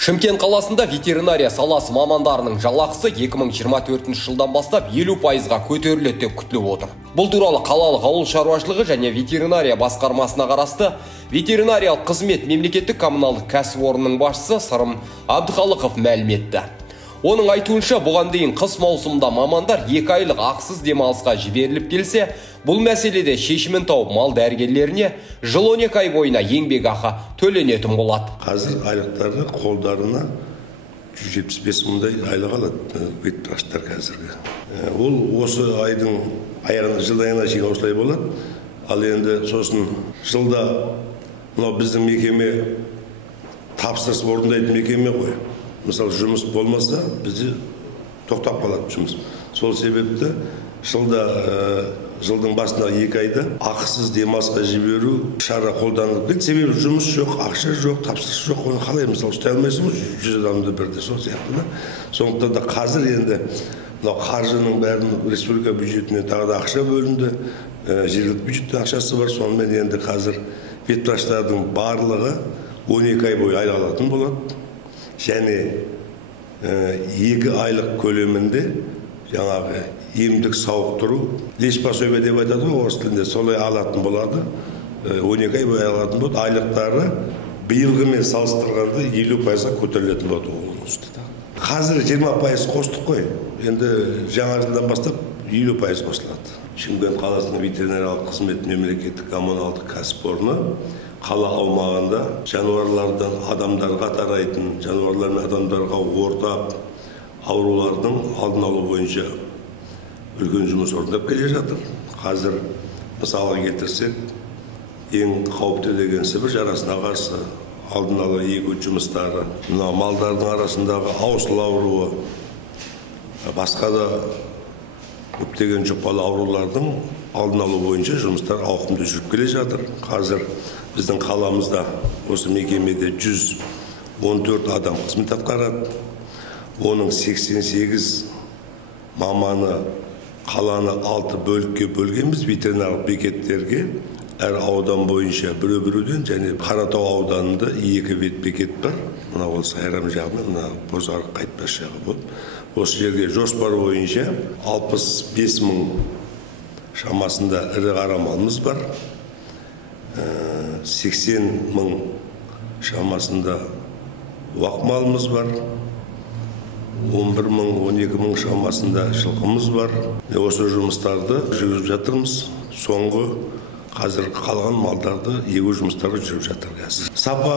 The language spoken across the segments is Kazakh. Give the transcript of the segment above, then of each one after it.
Шымкент қаласында ветеринария саласы мамандарының жалақысы 2024 жылдан бастап 50%-ға көтеріледі деп күтіліп отыр. Бұл туралы қалалық ауыл шаруашылығы және ветеринария басқармасына қарасты ветеринариялық қызмет мемлекеттік коммуналдық кәсіпорнының басшысы Сырым Абдықалықов мәлім етті. Оның айтуынша, бұған дейін қыс маусымында мамандар 2 айлық ақысыз демалысқа жіберіліп келсе, бұл мәселеде шешімін тауып мал дәрігерлеріне жыл 12 ай бойына еңбекақы төленетін болады. Қазір айлықтарды қолдарына 175 мыңдай айлық алады ветврачтар қазіргі. Ол осы айдың аяғына жыл аяғына шейін осылай болады. Ал енді сосын жылда мынау біздің мекеме тапсырыс орындайтын мекеме ғой. Мысалы, жұмыс болмаса, бізде тоқтап қалады жұмыс. Сол себепті жылдың басында 2 айда ақысыз демалысқа жіберу шара қолданылып келді. Себебі жұмыс жоқ, ақша жоқ, тапсырыс жоқ. Оны қалай мысалы ұстай алмайсың ғой, 100 адамды бірде сол сияқты да. Сондықтан да қазір енді мынау қаржының бәрін республика бюджетіне тағы да ақша бөлінді. Жергілікті бюджеттен ақшасы бар. Сонымен енді қазір ветврачтардың барлығы 12 ай бойы айлық алатын болады. Және 2 айлық көлемінде жаңағы емдік сауықтыру, лечпособие деп айтады ғой орыс тілінде, солай алатын болады. 12 ай бойы алатын болады. Айлықтары биылғымен салыстырғанда 50%-ға көтерілетін болады оның үстінде. Қазір 20% қостық қой. Енді жаңа жылдан бастап 50% қосылады. Шымкент қаласының ветеринариялық қызмет мемлекеттік коммуналдық кәсіпорны қала аумағында жануарлардан адамдарға тарайтын, жануарлар мен адамдарға ортақ аурулардың алдын алу бойынша үлкен жұмыс орындап келе жатыр. Қазір мысалға келтірсек, ең қауіпті деген сібір жарасына қарсы алдын ала егу жұмыстары, малдардың арасындағы аусыл ауруы, басқа да көптеген жұқпалы аурулардың алдын алу бойынша жұмыстар ауқымды жүріп келе жатыр. Қазір біздің қаламызда осы мекемеде 114 адам қызмет атқарады. Оның 88 маманы қаланы 6 бөлікке бөлгенбіз ветеринарлық бекеттерге. Әр аудан бойынша біреуден және Қаратау ауданында 2 ветбекет бар. Мына ол Сайрам жағынан, мына Бозарық Қайтпас жағы болып. Осы жерге жоспар бойынша 65 мың шамасында ірі қара малымыз бар. 80 мың шамасында уақ малымыз бар. 11 мың, 12 мың шамасында жылқымыз бар. Осы жұмыстарды жүргізіп жатырмыз. Соңғы қазір қалған малдарды егу жұмыстары жүріп жатыр қазір. Сапа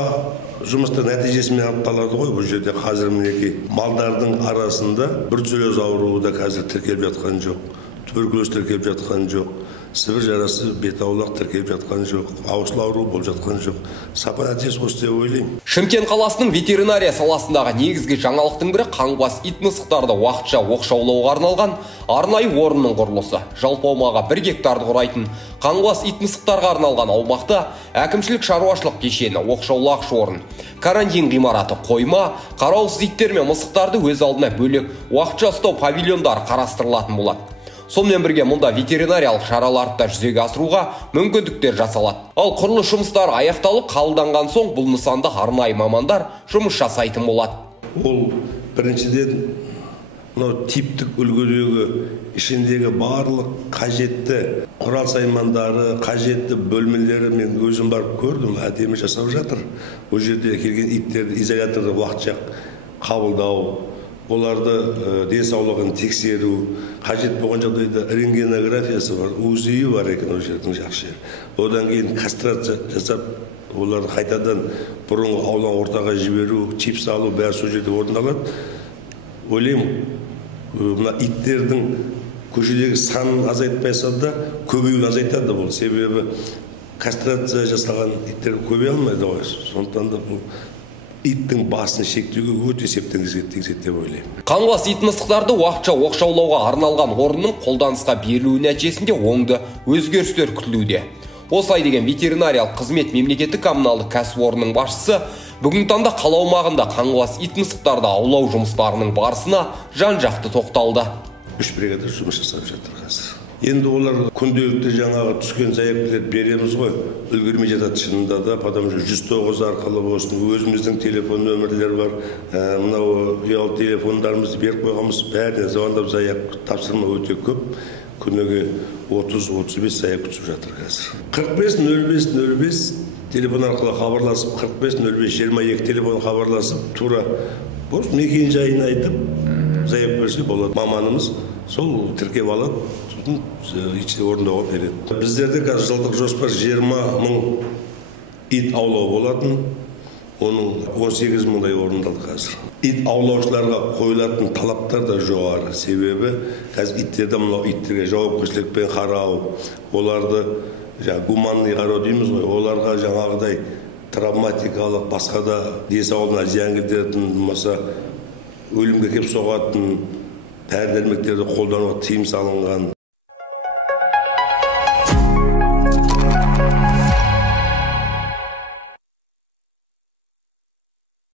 жұмыстың нәтижесімен анықталады ғой. Бұл жерде қазір мінекей малдардың арасында бруцеллез ауруы да қазір тіркеліп жатқан жоқ. Туберкулез тіркеліп жатқан жоқ. Сібір жарасы, бет аулақ тіркеліп жатқан жоқ. Аусыл ауру болып жатқан жоқ. Сапа нәтижесі осы деп ойлаймын. Шымкент қаласының ветеринария саласындағы негізгі жаңалықтың бірі қаңғыбас ит мысықтарды уақытша оқшаулауға арналған арнайы орынның құрылысы. Жалпы аумағы 1 гектарды құрайтын қаңғыбас ит мысықтарға арналған аумақты әкімшілік шаруашылық кешені, оқшаулағыш орын, карантин ғимараты, қойма, қараусыз иттер мен мысықтарды өз алдына бөлек уақытша ұстау павильондары қарастырылатын болады. Сонымен бірге мұнда ветеринариялық шараларды да жүзеге асыруға мүмкіндіктер жасалады. Ал құрылыс жұмыстары аяқталып қабылданған соң бұл нысанда арнайы мамандар жұмыс жасайтын болады. Ол біріншіден мынау типтік үлгідегі ішіндегі барлық қажетті құрал саймандары, қажетті бөлмелері мен өзім барып көрдім, әдемі жасап жатыр. Ол жерде келген иттерді изоляторда уақытша қабылдау, оларды денсаулығын тексеру, қажет болған жағдайда рентгенографиясы бар, УЗИ бар екен ол жердің жақсы. Одан кейін кастрация жасап, оларды қайтадан бұрынғы аулан ортаға жіберу, чип салу, бәрі сол жерде орындалады. Ойлаймын, мына иттердің көшедегі санын азайтпайса да көбеюін азайтады бұл. Себебі кастрация жасалған иттер көбейе алмайды ғой. Сондықтан да бұл иттің басын шектеуге өте септігін тигізеді деп ойлаймын. Қаңғыбас ит мысықтарды уақытша оқшаулауға арналған орынның қолданысқа берілуі нәтижесінде оңды өзгерістер күтілуде. Осылай деген ветеринариялық қызмет мемлекеттік коммуналдық кәсіпорнының басшысы бүгінгі таңда қала аумағында қаңғыбас ит мысықтарды аулау жұмыстарының барысына жан-жақты тоқталды. 3 бригада жұмыс жасап жатыр қазір. Енді олар күнделікті жаңағы түскен заявкелерді береміз ғой, үлгермей жатады шынында да, потому что 109 арқылы болсын, өзіміздің телефон нөмірлер бар, мынау ұялы телефондарымызды беріп қойғанбыз, бәріне звондап заявка тапсырма өте көп, күніге 30-35 заявка түсіп жатыр қазір. 45-05-05 телефон арқылы хабарласып, 45-05-22 телефон хабарласып, тура болсын мекен жайын айтып, заявка берсе болады. Маманымыз сол тіркеп алады, орындауға береді. Біздерде қазір жылдық жоспар 20 мың ит аулау болатын, оның 18 мыңдай орындалды қазір. Ит аулаушыларға қойылатын талаптар да жоғары, себебі қазір иттерді мынау иттерге жауапкершілікпен қарау, оларды гуманный қарау дейміз ғой, оларға жаңағыдай травматикалық, басқа да денсаулығына зиян келтіретін, болмаса өлімге кеп соғатын дәрі-дәрмектерді қолдануға тыйым салынған.